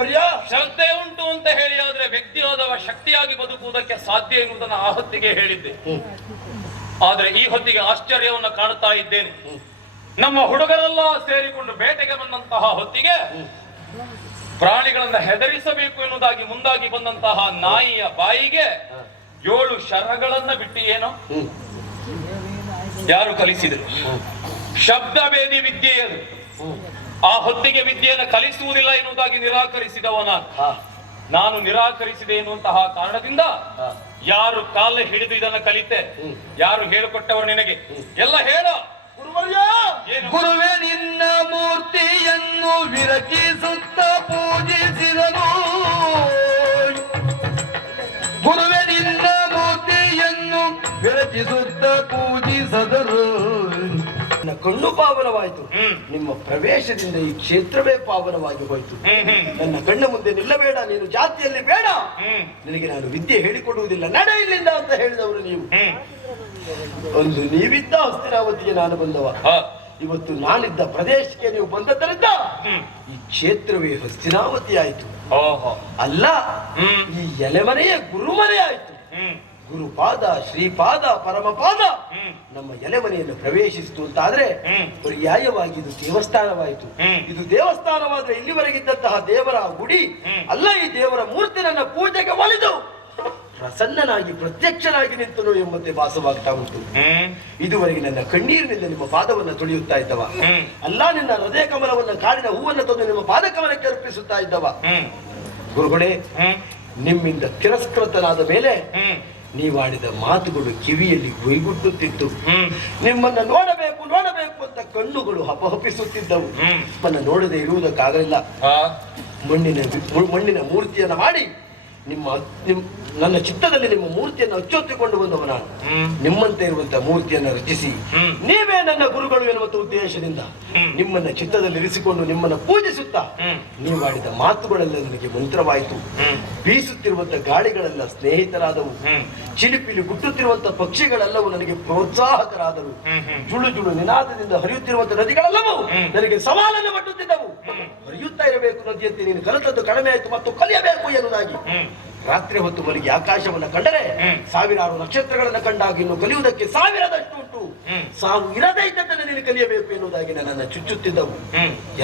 ಗುರುವರ್ಯ, ಶ್ರದ್ಧೆ ಉಂಟು ಅಂತ ಹೇಳಿ ಆದ್ರೆ ವ್ಯಕ್ತಿಯಾದವ ಶಕ್ತಿಯಾಗಿ ಬದುಕುವುದಕ್ಕೆ ಸಾಧ್ಯ ಎನ್ನುವುದನ್ನು ಆ ಹೊತ್ತಿಗೆ ಹೇಳಿದ್ದೆ. ಆದ್ರೆ ಈ ಹೊತ್ತಿಗೆ ಆಶ್ಚರ್ಯವನ್ನು ಕಾಣುತ್ತಾ ಇದ್ದೇನೆ. ನಮ್ಮ ಹುಡುಗರೆಲ್ಲ ಸೇರಿಕೊಂಡು ಬೇಟೆಗೆ ಬಂದಂತಹ ಹೊತ್ತಿಗೆ ಪ್ರಾಣಿಗಳನ್ನ ಹೆದರಿಸಬೇಕು ಎನ್ನುವುದಾಗಿ ಮುಂದಾಗಿ ಬಂದಂತಹ ನಾಯಿಯ ಬಾಯಿಗೆ 7 ಶರಗಳನ್ನ ಬಿಟ್ಟು ಏನೋ ಯಾರು ಕಲಿಸಿದರು? ಶಬ್ದಭೇದಿ ವಿದ್ಯೆಯದು. ಆ ಹೊತ್ತಿಗೆ ವಿದ್ಯೆಯನ್ನು ಕಲಿಸುವುದಿಲ್ಲ ಎನ್ನುವುದಾಗಿ ನಿರಾಕರಿಸಿದವನ ನಾನು ನಿರಾಕರಿಸಿದೆ ಎನ್ನುವಂತಹ ಕಾರಣದಿಂದ ಯಾರು ಕಾಲ ಹಿಡಿದು ಇದನ್ನು ಕಲಿತೆ? ಯಾರು ಹೇಳಿಕೊಟ್ಟವರು ನಿನಗೆ? ಎಲ್ಲ ಹೇಳ ಗುರುವೇ. ನಿನ್ನ ಮೂರ್ತಿಯನ್ನು ವಿರಚಿಸುತ್ತ ಪೂಜಿಸಿದನು. ಗುರುವೇ, ನಿನ್ನ ಮೂರ್ತಿಯನ್ನು ವಿರಚಿಸುತ್ತ ಪೂಜಿಸದರು. ನನ್ನ ಕಣ್ಣು ಪಾವನವಾಯಿತು. ನಿಮ್ಮ ಪ್ರವೇಶದಿಂದ ಈ ಕ್ಷೇತ್ರವೇ ಪಾವನವಾಗಿ ಹೋಯಿತು. ನನ್ನ ಕಣ್ಣ ಮುಂದೆ ನಿಲ್ಲಬೇಡ, ನೀನು ಜಾತಿಯಲ್ಲಿ ಬೇಡ, ನಿನಗೆ ನಾನು ವಿದ್ಯೆ ಹೇಳಿಕೊಡುವುದಿಲ್ಲ, ನಡೆ ಇಲ್ಲಿಂದ ಅಂತ ಹೇಳಿದವರು ನೀವು. ಒಂದು ನೀವಿದ್ದ ಹಸ್ತಿನಾವತಿಗೆ ನಾನು ಬಂದವ. ಇವತ್ತು ನಾನಿದ್ದ ಪ್ರದೇಶಕ್ಕೆ ನೀವು ಬಂದದ್ದರಿಂದ ಈ ಕ್ಷೇತ್ರವೇ ಹಸ್ತಿನಾವತಿ ಆಯಿತು. ಅಲ್ಲ, ಈ ಎಲೆಮನೆಯೇ ಗುರುಮನೆ ಆಯಿತು. ಗುರುಪಾದ, ಶ್ರೀಪಾದ, ಪರಮಪಾದ ನಮ್ಮ ಎಲೆಮನೆಯನ್ನು ಪ್ರವೇಶಿಸಿತು ಅಂತಾದ್ರೆ ಪರ್ಯಾಯವಾಗಿ ಇದು ದೇವಸ್ಥಾನವಾಯಿತು. ಇದು ದೇವಸ್ಥಾನವಾದ್ರೆ ಇಲ್ಲಿವರೆಗಿದ್ದಂತಹ ದೇವರ ಗುಡಿ ಅಲ್ಲ. ಈ ದೇವರ ಮೂರ್ತಿ ನನ್ನ ಪೂಜೆಗೆ ಒಲಿದು ಪ್ರಸನ್ನನಾಗಿ ಪ್ರತ್ಯಕ್ಷನಾಗಿ ನಿಂತನು ಎಂಬಂತೆ ಭಾಸವಾಗ್ತಾ ಉಂಟು. ಇದುವರೆಗೆ ನನ್ನ ಕಣ್ಣೀರಿನಿಂದ ನಿಮ್ಮ ಪಾದವನ್ನು ತುಳಿಯುತ್ತಾ ಇದ್ದವ ಅಲ್ಲ, ನಿನ್ನ ಹೃದಯ ಕಮಲವನ್ನು ಕಾಡಿನ ಹೂವನ್ನು ತಂದು ನಿಮ್ಮ ಪಾದ ಕಮಲಕ್ಕೆ ಅರ್ಪಿಸುತ್ತಾ ಇದ್ದವ. ಗುರುಗಳೇ, ನಿಮ್ಮಿಂದ ತಿರಸ್ಕೃತನಾದ ಮೇಲೆ ನೀವಾಡಿದ ಮಾತುಗಳು ಕಿವಿಯಲ್ಲಿ ಗುಯ್ಗುಟ್ಟುತ್ತಿತ್ತು. ನಿಮ್ಮನ್ನ ನೋಡಬೇಕು ನೋಡಬೇಕು ಅಂತ ಕಣ್ಣುಗಳು ಹಪಹಪಿಸುತ್ತಿದ್ದವು. ನಿಮ್ಮನ್ನ ನೋಡದೆ ಇರುವುದಕ್ಕಾಗಲಿಲ್ಲ. ಮಣ್ಣಿನ ಮೂರ್ತಿಯನ್ನ ಮಾಡಿ ನನ್ನ ಚಿತ್ತದಲ್ಲಿ ನಿಮ್ಮ ಮೂರ್ತಿಯನ್ನು ಅಚ್ಚೊತ್ತಿಕೊಂಡು ಬಂದವ ನಾನು. ನಿಮ್ಮಂತೆ ಇರುವಂತಹ ಮೂರ್ತಿಯನ್ನು ರಚಿಸಿ ನೀವೇ ನನ್ನ ಗುರುಗಳು ಎನ್ನುವಂತ ಉದ್ದೇಶದಿಂದ ನಿಮ್ಮನ್ನ ಚಿತ್ತದಲ್ಲಿ ಇರಿಸಿಕೊಂಡು ನಿಮ್ಮನ್ನ ಪೂಜಿಸುತ್ತಾ ನೀವಾಡಿದ ಮಾತುಗಳೆಲ್ಲ ನನಗೆ ಮಂತ್ರವಾಯಿತು. ಬೀಸುತ್ತಿರುವಂತಹ ಗಾಳಿಗಳೆಲ್ಲ ಸ್ನೇಹಿತರಾದವು. ಚಿಲಿಪಿಲಿ ಗುಟ್ಟುತ್ತಿರುವಂತಹ ಪಕ್ಷಿಗಳೆಲ್ಲವೂ ನನಗೆ ಪ್ರೋತ್ಸಾಹಕರಾದರು. ಜುಳು ಜುಳು ನಿನಾದದಿಂದ ಹರಿಯುತ್ತಿರುವಂತಹ ನದಿಗಳೆಲ್ಲವೂ ನನಗೆ ಸವಾಲನ್ನು ಒಡ್ಡುತ್ತಿದ್ದವು. ಹರಿಯುತ್ತಾ ಇರಬೇಕು ನದಿಯಂತೆ, ನೀನು ಕಲಿತದ್ದು ಕಡಿಮೆ ಆಯಿತು ಮತ್ತು ಕಲಿಯಬೇಕು ಎನ್ನುವುದಾಗಿ. ರಾತ್ರಿ ಹೊತ್ತು ಮಲಗಿ ಆಕಾಶವನ್ನು ಕಂಡರೆ ಸಾವಿರಾರು ನಕ್ಷತ್ರಗಳನ್ನು ಕಂಡಾಗ ಇನ್ನು ಕಲಿಯುವುದಕ್ಕೆ ಸಾವಿರದಷ್ಟು ಉಂಟು. ಸಾವು ಇರದೇ ಇದ್ದದ್ದನ್ನು ನೀನು ಕಲಿಯಬೇಕು ಎನ್ನುವುದಾಗಿ ನನ್ನನ್ನು ಚುಚ್ಚುತ್ತಿದ್ದವು.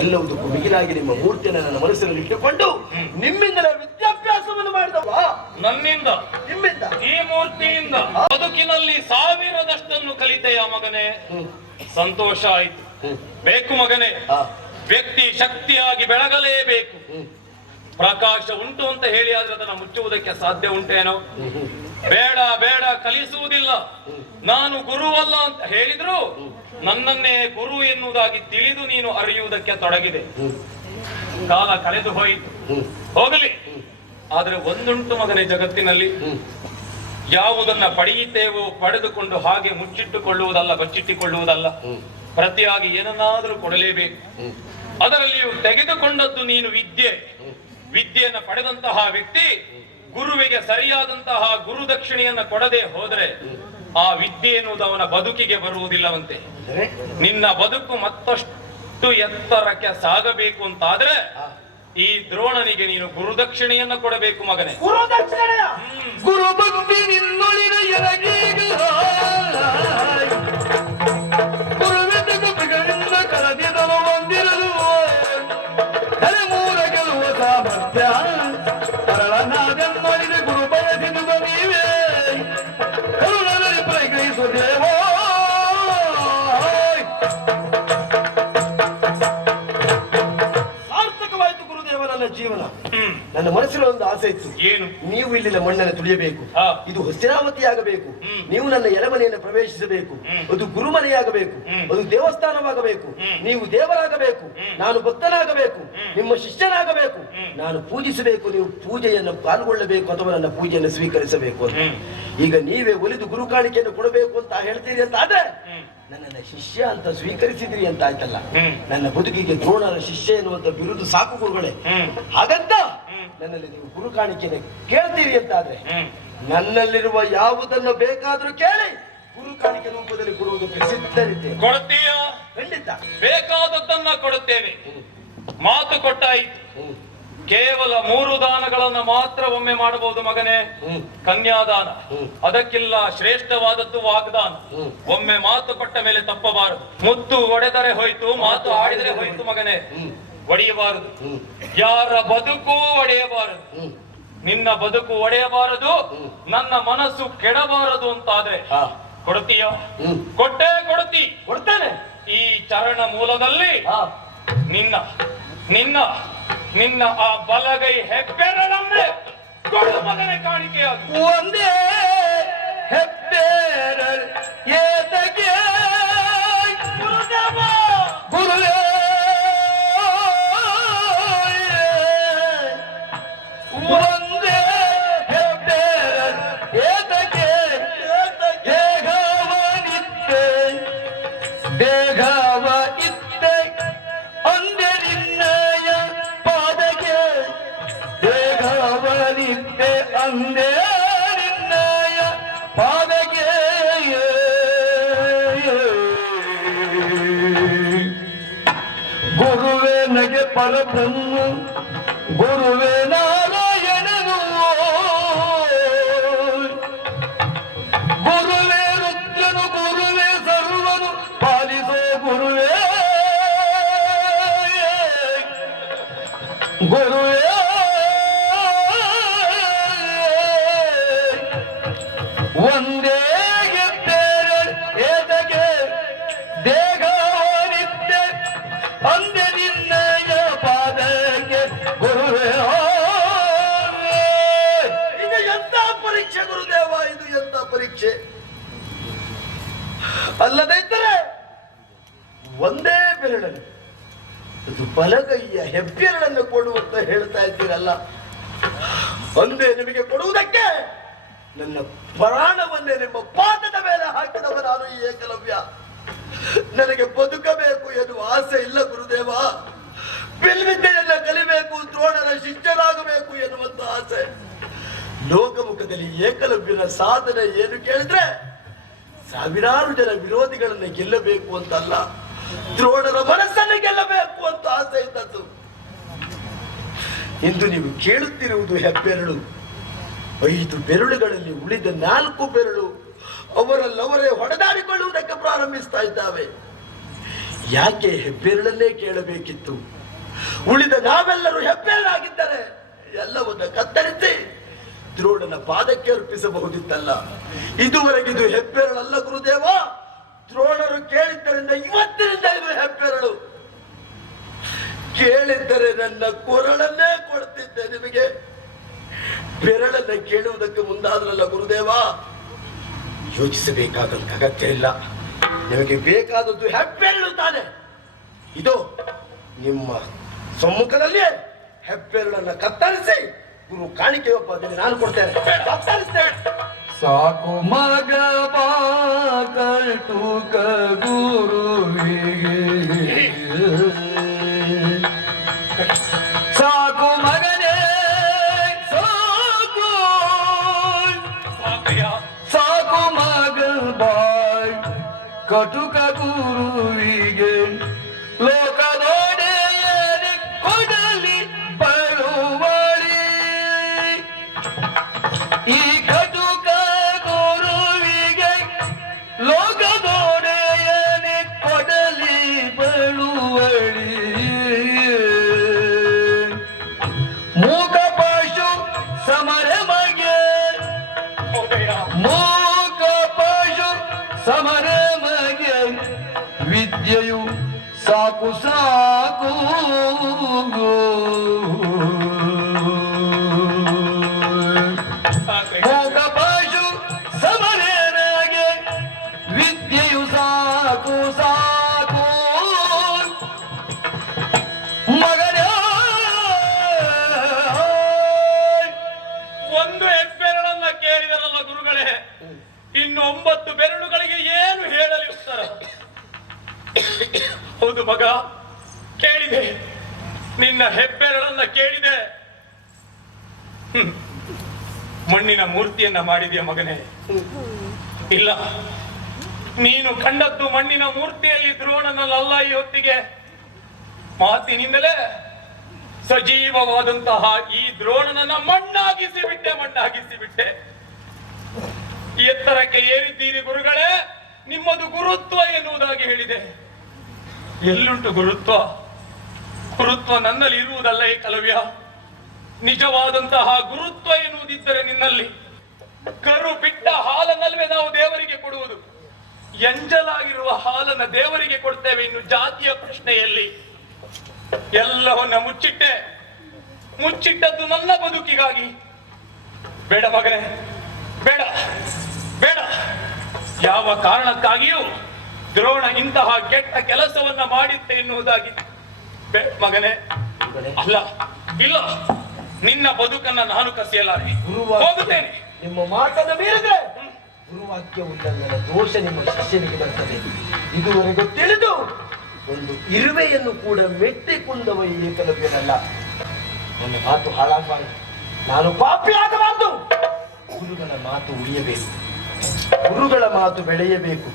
ಎಲ್ಲವುದಕ್ಕೂ ಮಿಗಿಲಾಗಿ ನಿಮ್ಮ ಮೂರ್ತಿಯನ್ನು ನನ್ನ ಮನಸ್ಸಿನಲ್ಲಿ ಇಟ್ಟುಕೊಂಡು ನಿಮ್ಮಿಂದ ವಿದ್ಯಾಭ್ಯಾಸವನ್ನು ಮಾಡಿದವ. ನನ್ನಿಂದ, ನಿಮ್ಮಿಂದ, ಈ ಮೂರ್ತಿಯಿಂದ ಬದುಕಿನಲ್ಲಿ ಸಾವಿರದಷ್ಟನ್ನು ಕಲಿತೆಯ ಮಗನೇ. ಸಂತೋಷ ಆಯ್ತು. ಬೇಕು ಮಗನೇ, ವ್ಯಕ್ತಿ ಶಕ್ತಿಯಾಗಿ ಬೆಳಗಲೇಬೇಕು. ಪ್ರಕಾಶ ಉಂಟು ಅಂತ ಹೇಳಿ ಆದ್ರೆ ಅದನ್ನ ಮುಚ್ಚುವುದಕ್ಕೆ ಸಾಧ್ಯ ಉಂಟೇನೋ? ಬೇಡ ಬೇಡ, ಕಲಿಸುವುದಿಲ್ಲ, ನಾನು ಗುರುವಲ್ಲ ಅಂತ ಹೇಳಿದ್ರು ನನ್ನನ್ನೇ ಗುರು ಎನ್ನುವುದಾಗಿ ತಿಳಿದು ನೀನು ಅರಿಯುವುದಕ್ಕೆ ತೊಡಗಿದೆ. ಕಾಲ ಕಳೆದು ಹೋಯಿತು, ಹೋಗಲಿ. ಆದ್ರೆ ಒಂದುಂಟು ಮಗನೇ, ಜಗತ್ತಿನಲ್ಲಿ ಯಾವುದನ್ನ ಪಡೆಯುತ್ತೇವೋ ಪಡೆದುಕೊಂಡು ಹಾಗೆ ಮುಚ್ಚಿಟ್ಟುಕೊಳ್ಳುವುದಲ್ಲ, ಬಚ್ಚಿಟ್ಟುಕೊಳ್ಳುವುದಲ್ಲ. ಪ್ರತಿಯಾಗಿ ಏನನ್ನಾದರೂ ಕೊಡಲೇಬೇಕು. ಅದರಲ್ಲಿಯೂ ತೆಗೆದುಕೊಂಡದ್ದು ನೀನು ವಿದ್ಯೆ. ವಿದ್ಯೆಯನ್ನು ಪಡೆದಂತಹ ವ್ಯಕ್ತಿ ಗುರುವಿಗೆ ಸರಿಯಾದಂತಹ ಗುರುದಕ್ಷಿಣೆಯನ್ನು ಕೊಡದೆ ಹೋದ್ರೆ ಆ ವಿದ್ಯೆ ಎನ್ನುವುದು ಅವನ ಬದುಕಿಗೆ ಬರುವುದಿಲ್ಲವಂತೆ. ನಿನ್ನ ಬದುಕು ಮತ್ತಷ್ಟು ಎತ್ತರಕ್ಕೆ ಸಾಗಬೇಕು ಅಂತಾದ್ರೆ ಈ ದ್ರೋಣನಿಗೆ ನೀನು ಗುರುದಕ್ಷಿಣೆಯನ್ನು ಕೊಡಬೇಕು ಮಗನೇ. ಗುರುಭಕ್ತಿ ನಿನ್ನೊಳಿನ ಜೀವನ. ನನ್ನ ಮನಸ್ಸಿನ ಒಂದು ಆಸೆ ಇತ್ತು, ಏನು? ನೀವು ಇಲ್ಲಿನ ಮಣ್ಣನ್ನು ತುಳಿಯಬೇಕು, ಇದು ಹಸ್ತಿನಾವತಿ ಆಗಬೇಕು, ನೀವು ನನ್ನ ಎಲೆಮನೆಯನ್ನು ಪ್ರವೇಶಿಸಬೇಕು, ಅದು ಗುರುಮನೆಯಾಗಬೇಕು, ಅದು ದೇವಸ್ಥಾನವಾಗಬೇಕು, ನೀವು ದೇವರಾಗಬೇಕು, ನಾನು ಭಕ್ತನಾಗಬೇಕು, ನಿಮ್ಮ ಶಿಷ್ಯನಾಗಬೇಕು, ನಾನು ಪೂಜಿಸಬೇಕು, ನೀವು ಪೂಜೆಯನ್ನು ಪಾಲ್ಗೊಳ್ಳಬೇಕು ಅಥವಾ ನನ್ನ ಪೂಜೆಯನ್ನು ಸ್ವೀಕರಿಸಬೇಕು ಅಂತ. ಈಗ ನೀವೇ ಒಲಿದು ಗುರು ಕಾಣಿಕೆಯನ್ನು ಕೊಡಬೇಕು ಅಂತ ಹೇಳ್ತೀರಿ ಅಂತ ಆದ್ರೆ ನನ್ನನ್ನ ಶಿಷ್ಯ ಅಂತ ಸ್ವೀಕರಿಸಿದ್ರಿ ಅಂತ ಆಯ್ತಲ್ಲ. ನನ್ನ ಬದುಕಿಗೆ ದ್ರೋಣರ ಶಿಷ್ಯ ಎನ್ನುವಂತ ಬಿರುದು ಸಾಕು ಗುರುಗಳೇ. ಹಾಗಂತ ನನ್ನಲ್ಲಿ ನೀವು ಗುರು ಕಾಣಿಕೆಯನ್ನು ಕೇಳ್ತೀರಿ ಅಂತ ಆದ್ರೆ ನನ್ನಲ್ಲಿರುವ ಯಾವುದನ್ನು ಬೇಕಾದ್ರೂ ಕೇಳಿ ಗುರು ಕಾಣಿಕೆ ರೂಪದಲ್ಲಿ ಕೊಡುವುದಕ್ಕೆ ಸಿದ್ಧರಿದ್ದೇನೆ. ಕೊಡ್ತೀಯ? ಖಂಡಿತ ಬೇಕಾದದ್ದನ್ನ ಕೊಡುತ್ತೇನೆ. ಮಾತು ಕೊಟ್ಟಾಯಿತು. ಕೇವಲ 3 ದಾನಗಳನ್ನ ಮಾತ್ರ ಒಮ್ಮೆ ಮಾಡಬಹುದು ಮಗನೇ. ಕನ್ಯಾದಾನ, ಅದಕ್ಕಿಲ್ಲ ಶ್ರೇಷ್ಠವಾದದ್ದು ವಾಗ್ದಾನ. ಒಮ್ಮೆ ಮಾತು ಕೊಟ್ಟ ಮೇಲೆ ತಪ್ಪಬಾರದು. ಮುತ್ತು ಒಡೆದರೆ ಹೋಯ್ತು, ಮಾತು ಆಡಿದರೆ ಹೋಯ್ತು ಮಗನೇ. ಒಡೆಯಬಾರದು, ಯಾರ ಬದುಕು ಒಡೆಯಬಾರದು. ನಿನ್ನ ಬದುಕು ಒಡೆಯಬಾರದು, ನನ್ನ ಮನಸ್ಸು ಕೆಡಬಾರದು ಅಂತಾದ್ರೆ ಕೊಡ್ತೀಯ? ಕೊಟ್ಟೇ ಕೊಡ್ತೇನೆ. ಈ ಚರಣ ಮೂಲದಲ್ಲಿ ನಿನ್ನ ನಿನ್ನ ನಿನ್ನ ಆ ಬಲಗೈ ಹೆಬ್ಬೆರಳನ್ನೇ ಕೊಡು ಮಗನೇ ಕಾಣಿಕೆಯಾಗಿ. ಒಂದೇ ಹೆಬ್ಬೆರಳು ಏತಕ್ಕೆ ಗುರುದೇವ ಗುರುವೇ, ಒಂದೇ ಹೆಬ್ಬೆರಳು ಏತಕ್ಕೆ ದೇಹವನಿತ್ತೆ ದೇಹವ ಇತ್ತೆ ಅಂದೆ ನಿನ್ನಯ ಪಾದಕ್ಕೆ ದೇಹವನಿತ್ತೆ ಅಂದೆ ನಿನ್ನಯ ಪಾದಕ್ಕೆ ಗುರುವೇ ನಗೆ ಪರಬ್ರಹ್ಮ ಗುರುವೇ ನಾರಾಯಣನು ಗುರುವೇ ರುದ್ರನು ಗುರುವೇ ಸರ್ವನು ಪಾಲಿಸೋ ಗುರುವೇ ಗುರುವೇ ಒಂದೇ ಹೆಬ್ಬೆರಳು ಏತಕ್ಕೆ ದೇಹವನಿತ್ತೆ ಅಂದೆ ನಿನ್ನಯ ಪಾದಕ್ಕೆ ಗುರುವೇ. ಇದು ಎಂತ ಪರೀಕ್ಷೆ ಗುರುದೇವ, ಇದು ಎಂತ ಪರೀಕ್ಷೆ. ಅಲ್ಲದೆ ಇದ್ದರೆ ಒಂದೇ ಬೆರಳನ್ನು, ಇದು ಬಲಗೈಯ ಹೆಬ್ಬೆರಳನ್ನು ಕೊಡುವಂತ ಹೇಳ್ತಾ ಇದ್ದೀರಲ್ಲ. ಒಂದೇ ನಿಮಗೆ ಕೊಡುವುದಕ್ಕೆ ನನ್ನ ಪ್ರಾಣವನ್ನೇ ನಿಮ್ಮ ಪಾದದ ಮೇಲೆ ಹಾಕಿದವ ನಾನು ಈ ಏಕಲವ್ಯ. ನನಗೆ ಬದುಕಬೇಕು ಎನ್ನುವ ಆಸೆ ಇಲ್ಲ ಗುರುದೇವ. ಬಿಲ್ವಿದ್ಯೆಯನ್ನ ಕಲಿಬೇಕು, ದ್ರೋಣರ ಶಿಷ್ಯರಾಗಬೇಕು ಎನ್ನುವಂತ ಆಸೆ. ಲೋಕಮುಖದಲ್ಲಿ ಏಕಲವ್ಯನ ಸಾಧನೆ ಏನು ಕೇಳಿದ್ರೆ, ಸಾವಿರಾರು ಜನ ವಿರೋಧಿಗಳನ್ನ ಗೆಲ್ಲಬೇಕು ಅಂತಲ್ಲ, ದ್ರೋಣರ ಮನಸ್ಸನ್ನು ಗೆಲ್ಲಬೇಕು ಅಂತ ಆಸೆ ಇದ್ದದ್ದು. ಇಂದು ನೀವು ಕೇಳುತ್ತಿರುವುದು ಹೆಬ್ಬೆರಳು. 5 ಬೆರಳುಗಳಲ್ಲಿ ಉಳಿದ 4 ಬೆರಳು ಅವರಲ್ಲವರೇ ಹೊಡೆದಾಡಿಕೊಳ್ಳುವುದಕ್ಕೆ ಪ್ರಾರಂಭಿಸ್ತಾ ಇದ್ದಾವೆ. ಯಾಕೆ ಹೆಬ್ಬೆರಳನ್ನೇ ಕೇಳಬೇಕಿತ್ತು? ಉಳಿದ ನಾವೆಲ್ಲರೂ ಹೆಬ್ಬೆರಳಾಗಿದ್ದರೆ ಎಲ್ಲವನ್ನ ಕತ್ತರಿಸಿ ದ್ರೋಣನ ಪಾದಕ್ಕೆ ಅರ್ಪಿಸಬಹುದಿತ್ತಲ್ಲ. ಇದುವರೆಗಿದು ಹೆಬ್ಬೆರಳಲ್ಲ ಗುರುದೇವ. ದ್ರೋಣರು ಕೇಳಿದ್ದರಿಂದ ಇವತ್ತಿನಿಂದ ಇದು ಹೆಬ್ಬೆರಳು. ಕೇಳಿದ್ದರೆ ನನ್ನ ಕೊರಳನ್ನೇ ಕೊಡ್ತಿದ್ದೆ ನಿಮಗೆ. ಬೆರಳನ್ನ ಕೇಳುವುದಕ್ಕೆ ಮುಂದಾದ್ರಲ್ಲ ಗುರುದೇವ. ಯೋಚಿಸಬೇಕಾದಂತ ಅಗತ್ಯ ಇಲ್ಲ. ನಿಮಗೆ ಬೇಕಾದದ್ದು ಹೆಬ್ಬೆರಳು ತಾನೆ. ಇದು ನಿಮ್ಮ ಸಮ್ಮುಖದಲ್ಲಿ ಹೆಬ್ಬೆರಳನ್ನ ಕತ್ತರಿಸಿ ಗುರು ಕಾಣಿಕೆ ಒಬ್ಬ ನಾನು ಕೊಡ್ತೇನೆ, ಕತ್ತರಿಸ್ತೇನೆ. ಸಾಕು ಮಗ ಕಟುಕ ಗುರುವಿಗೆ, ಸಾಕು ಮಗನೇ ಸಾಕು, ಸಾಕು ಮಗ ಬಾಯ್ ಕಟುಕ ಗುರುವಿಗೆ. ಲೋಕದೊಡೆಯನೆ ಕೊಡಲಿ ಬಳುವಳಿ, ಈ ಕಟುಕ ಗುರುವಿಗೆ ಲೋಕದೊಡೆಯನೆ ಕೊಡಲಿ ಬಳುವಳಿ. ಮೂಕ ಪಶು ಸಮರ ಮಗೆ, ಮೂಕ ಪಶು ಸಮರ ಮಗೆ ವಿದ್ಯೆಯು ಸಾಕು ಸಾಕು. ಮೂಕ ಪಶು ಸಮರನಾಗೆ ವಿದ್ಯೆಯು ಸಾಕು ಸಾಕು. ಮಗನ ಒಂದು ಹೆಬ್ಬೆರಳನ್ನ ಕೇಳಿದರಲ್ಲ ಗುರುಗಳೇ, ಇನ್ನು 9 ಬೆರಳುಗಳಿಗೆ ಏನು ಹೇಳಲಿ ಉತ್ತರ? ಹೌದು ಮಗ, ಕೇಳಿದೆ, ನಿನ್ನ ಹೆಬ್ಬೆರಳನ್ನ ಕೇಳಿದೆ. ಮಣ್ಣಿನ ಮೂರ್ತಿಯನ್ನ ಮಾಡಿದೆಯ ಮಗನೇ? ಇಲ್ಲ, ನೀನು ಕಂಡದ್ದು ಮಣ್ಣಿನ ಮೂರ್ತಿಯಲ್ಲಿ ದ್ರೋಣನಲ್ಲ. ಈ ಹೊತ್ತಿಗೆ ಮಾತಿನಿಂದಲೇ ಸಜೀವವಾದಂತಹ ಈ ದ್ರೋಣನನ್ನ ಮಣ್ಣಾಗಿಸಿ ಬಿಟ್ಟೆ. ಎತ್ತರಕ್ಕೆ ಏರಿದ್ದೀರಿ ಗುರುಗಳೇ, ನಿಮ್ಮದು ಗುರುತ್ವ ಎನ್ನುವುದಾಗಿ ಹೇಳಿದೆ. ಎಲ್ಲುಂಟು ಗುರುತ್ವ? ನನ್ನಲ್ಲಿ ಇರುವುದಲ್ಲ ಏಕಲವ್ಯ. ನಿಜವಾದಂತಹ ಗುರುತ್ವ ಎನ್ನುವುದಿದ್ದರೆ ನಿನ್ನಲ್ಲಿ. ಕರು ಬಿಟ್ಟ ಹಾಲನ್ನಲ್ವೇ ನಾವು ದೇವರಿಗೆ ಕೊಡುವುದು. ಎಂಜಲಾಗಿರುವ ಹಾಲನ್ನ ದೇವರಿಗೆ ಕೊಡ್ತೇವೆ, ಇನ್ನು ಜಾತಿಯ ಪ್ರಶ್ನೆಯಲ್ಲಿ. ಎಲ್ಲವನ್ನ ಮುಚ್ಚಿಟ್ಟದ್ದು ನನ್ನ ಬದುಕಿಗಾಗಿ. ಬೇಡ ಮಗನೇ, ಬೇಡ. ಯಾವ ಕಾರಣಕ್ಕಾಗಿಯೂ ದ್ರೋಣ ಇಂತಹ ಕೆಟ್ಟ ಕೆಲಸವನ್ನ ಮಾಡಿತ್ತೆ ಎನ್ನುವುದಾಗಿ ಮಗನೇ. ಅಲ್ಲ, ಇಲ್ಲ, ನಿನ್ನ ಬದುಕನ್ನ ನಾನು ಕಸಿಯಲಾರೆ. ಹೋಗುತ್ತೇನೆ. ನಿಮ್ಮ ಮಾತನ್ನು ಮೀರಿದ್ರೆ ಗುರುವಾಕ್ಯ ಉಲ್ಲಂಘನ ದೋಷ ನಿಮ್ಮ ಶಿಷ್ಯನಿಗೆ ಬರ್ತದೆ. ಇದುವರೆಗೂ ತಿಳಿದು ಒಂದು ಇರುವೆಯನ್ನು ಕೂಡ ಮೆಟ್ಟಿಕೊಂಡವ ಈ ಏಕಲವ್ಯನಲ್ಲ. ನನ್ನ ಮಾತು ಹಾಳಾಗಬಾರದು, ನಾನು ಪಾಪಿ ಆಗಬಾರದು. ಗುರುಗಳ ಮಾತು ಉಳಿಯಬೇಕು, ಗುರುಗಳ ಮಾತು ಬೆಳೆಯಬೇಕು.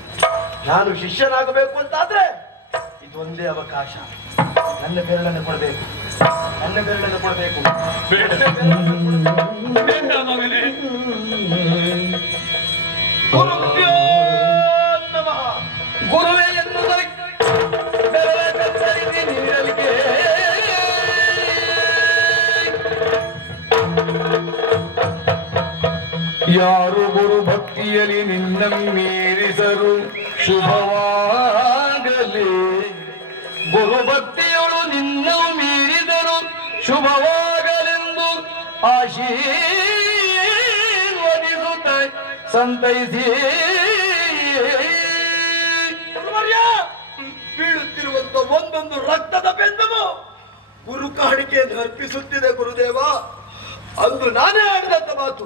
ನಾನು ಶಿಷ್ಯನಾಗಬೇಕು ಅಂತಾದ್ರೆ ಇದೊಂದೇ ಅವಕಾಶ. ನನ್ನ ಬೆರಳನ್ನು ಕೊಡಬೇಕು. ಗುರುಭ್ಯೋ ನಮಃ. ಗುರುವೇ ಎನ್ನುವುದಕ್ಕೆ ನೀಡಲಿಕ್ಕೆ ಯಾರು ಗುರು ಭಕ್ತಿಯಲ್ಲಿ ನಿನ್ನ ಮೀರಿಸರು ಶುಭವಾಗಲಿ. ಗುರು ಭಕ್ತಿಯಳು ನಿನ್ನ ಮೀರಿದರು ಶುಭವಾಗಲೆಂದು ಆಶೀರ್ವದಿಸುತ್ತ ಸಂತೈಸಿ ಬೀಳುತ್ತಿರುವಂತ ಒಂದೊಂದು ರಕ್ತದ ಬೆಂದವು ಗುರು ಕಾಣಿಕೆಯನ್ನು ಅರ್ಪಿಸುತ್ತಿದೆ ಗುರುದೇವ. ಅಂದು ನಾನೇ ಆಡಿದಂತ ಮಾತು,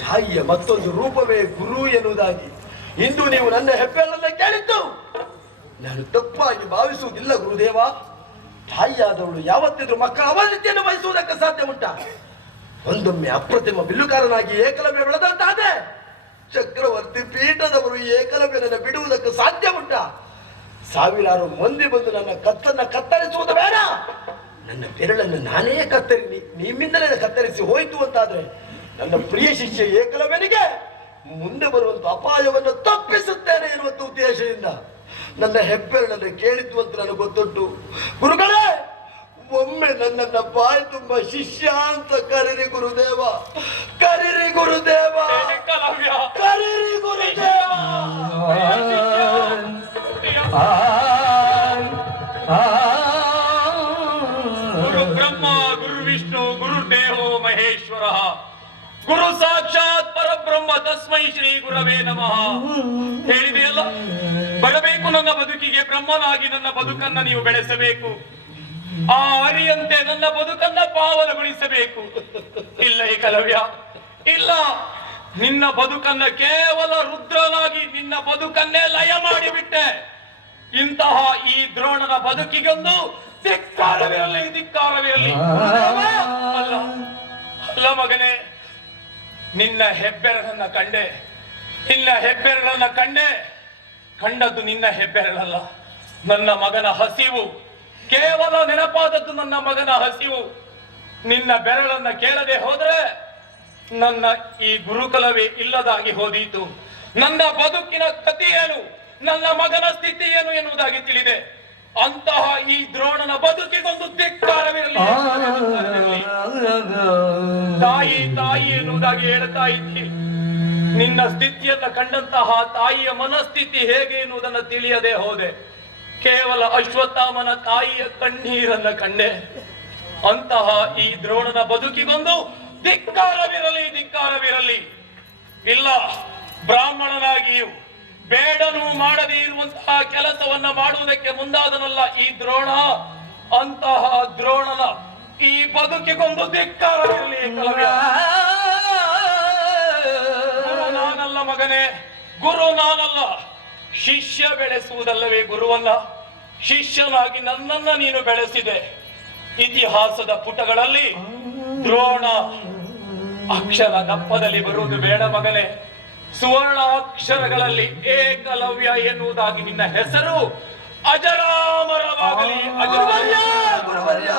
ತಾಯಿಯ ಮತ್ತೊಂದು ರೂಪವೇ ಗುರು ಎನ್ನುವುದಾಗಿ ಇಂದು ನೀವು ನನ್ನ ಹೆಬ್ಬೆಲ್ಲನ್ನ ಕೇಳಿದ್ದು ನಾನು ತಪ್ಪಾಗಿ ಭಾವಿಸುವುದಿಲ್ಲ ಗುರುದೇವ. ತಾಯಿಯಾದವಳು ಯಾವತ್ತಿದ್ರೂ ಮಕ್ಕಳ ಅವನತಿಯನ್ನು ವಹಿಸುವುದಕ್ಕೆ ಸಾಧ್ಯ ಉಂಟ? ಒಂದೊಮ್ಮೆ ಅಪ್ರತಿಮ ಬಿಲ್ಲುಕಾರನಾಗಿ ಏಕಲವ್ಯ ಬೆಳೆದಂತಾದೆ ಚಕ್ರವರ್ತಿ ಪೀಠದವರು ಏಕಲವ್ಯನನ್ನು ಬಿಡುವುದಕ್ಕೆ ಸಾಧ್ಯ ಉಂಟ? ಸಾವಿರಾರು ಮಂದಿ ಬಂದು ನನ್ನ ಕತ್ತರಿಸುವುದು ಬೇಡ. ನನ್ನ ಬೆರಳನ್ನು ನಾನೇ ನಿಮ್ಮಿಂದಲೇ ಕತ್ತರಿಸಿ ಹೋಯಿತು ಅಂತಾದ್ರೆ ನನ್ನ ಪ್ರಿಯ ಶಿಷ್ಯ ಏಕಲವ್ಯನಿಗೆ ಮುಂದೆ ಬರುವಂತ ಅಪಾಯವನ್ನು ತಪ್ಪಿಸುತ್ತೇನೆ ಎನ್ನುವಂತ ಉದ್ದೇಶದಿಂದ ನನ್ನ ಹೆಬ್ಬೆರಳನ್ನು ಕೇಳಿದ್ದು ಅಂತ ನನಗೆ ಗೊತ್ತುಂಟು. ಗುರುಗಳೇ, ಒಮ್ಮೆ ನನ್ನನ್ನ ಬಾಯಿ ತುಂಬಾ ಶಿಷ್ಯ ಅಂತ ಕರೀರಿ ಗುರುದೇವ, ಕರೀರಿ ಗುರುದೇವ, ಕರೀರಿ ಗುರುದೇವ. ಗುರು ಬ್ರಹ್ಮ, ಗುರು ವಿಷ್ಣು, ಗುರುದೇವೋ ಮಹೇಶ್ವರ, ಗುರು ಸಾಕ್ಷಾತ್ ಪರಬ್ರಹ್ಮ, ತಸ್ಮೈ ಶ್ರೀ ಗುರವೇ ನಮಃ. ಹೇಳಿದೆಯಲ್ಲ, ಬರಬೇಕು ನನ್ನ ಬದುಕಿಗೆ ಬ್ರಹ್ಮನಾಗಿ ನನ್ನ ಬದುಕನ್ನ ನೀವು ಬೆಳೆಸಬೇಕು. ಆ ಹರಿಯಂತೆ ನನ್ನ ಬದುಕನ್ನ ಪಾವನಗೊಳಿಸಬೇಕು. ಇಲ್ಲ ಏಕಲವ್ಯ, ಇಲ್ಲ, ನಿನ್ನ ಬದುಕನ್ನ ಕೇವಲ ರುದ್ರನಾಗಿ ನಿನ್ನ ಬದುಕನ್ನೇ ಲಯ ಮಾಡಿಬಿಟ್ಟೆ. ಇಂತಹ ಈ ದ್ರೋಣನ ಬದುಕಿಗೊಂದು ಧಿಕ್ಕಾರವಿರಲಿ. ಅಲ್ಲ ಮಗನೇ, ನಿನ್ನ ಹೆಬ್ಬೆರಳನ್ನ ಕಂಡೆ. ಕಂಡದ್ದು ನಿನ್ನ ಹೆಬ್ಬೆರಳಲ್ಲ, ನನ್ನ ಮಗನ ಹಸಿವು. ಕೇವಲ ನೆನಪಾದದ್ದು ನನ್ನ ಮಗನ ಹಸಿವು. ನಿನ್ನ ಬೆರಳನ್ನ ಕೇಳದೆ ಹೋದ್ರೆ ನನ್ನ ಈ ಗುರುಕುಲವೇ ಇಲ್ಲದಾಗಿ ಹೋದೀತು. ನನ್ನ ಬದುಕಿನ ಗತಿ ಏನು, ನನ್ನ ಮಗನ ಸ್ಥಿತಿ ಏನು ಎನ್ನುವುದಾಗಿ ತಿಳಿದೆ. ಅಂತಹ ಈ ದ್ರೋಣನ ಬದುಕಿಗೊಂದು ಧಿಕ್ಕಾರವಿರಲಿ. ತಾಯಿ ಎನ್ನುವುದಾಗಿ ಹೇಳ್ತಾ ಇದ್ದಿ. ನಿನ್ನ ಸ್ಥಿತಿಯನ್ನ ಕಂಡಂತಹ ತಾಯಿಯ ಮನಸ್ಥಿತಿ ಹೇಗೆ ಎನ್ನುವುದನ್ನು ತಿಳಿಯದೆ ಹೋದೆ. ಕೇವಲ ಅಶ್ವತ್ಥಾಮನ ತಾಯಿಯ ಕಣ್ಣೀರನ್ನ ಕಂಡೆ. ಅಂತಹ ಈ ದ್ರೋಣನ ಬದುಕಿಗೊಂದು ಧಿಕ್ಕಾರವಿರಲಿ. ಇಲ್ಲ, ಬ್ರಾಹ್ಮಣನಾಗಿಯೂ ಬೇಡನು ಮಾಡದೇ ಇರುವಂತಹ ಕೆಲಸವನ್ನ ಮಾಡುವುದಕ್ಕೆ ಮುಂದಾದನಲ್ಲ ಈ ದ್ರೋಣ. ಅಂತಹ ದ್ರೋಣನ ಈ ಬದುಕಿಗೊಂದು ಧಿಕ್ಕಾರವಿರಲಿ. ಗುರು ನಾನಲ್ಲ ಮಗನೇ, ಗುರು ನಾನಲ್ಲ. ಶಿಷ್ಯ ಬೆಳೆಸುವುದಲ್ಲವೇ ಗುರುವಲ್ಲ. ಶಿಷ್ಯನಾಗಿ ನನ್ನನ್ನ ನೀನು ಬೆಳೆಸಿದೆ. ಇತಿಹಾಸದ ಪುಟಗಳಲ್ಲಿ ದ್ರೋಣ ಅಕ್ಷರ ದಪ್ಪದಲ್ಲಿ ಬರುವುದು ಬೇಡ ಮಗನೇ. ಸುವರ್ಣ ಅಕ್ಷರಗಳಲ್ಲಿ ಏಕಲವ್ಯ ಎನ್ನುವುದಾಗಿ ನಿನ್ನ ಹೆಸರು ಅಜರಾಮರವಾಗಲಿ. ಗುರುವರ್ಯ,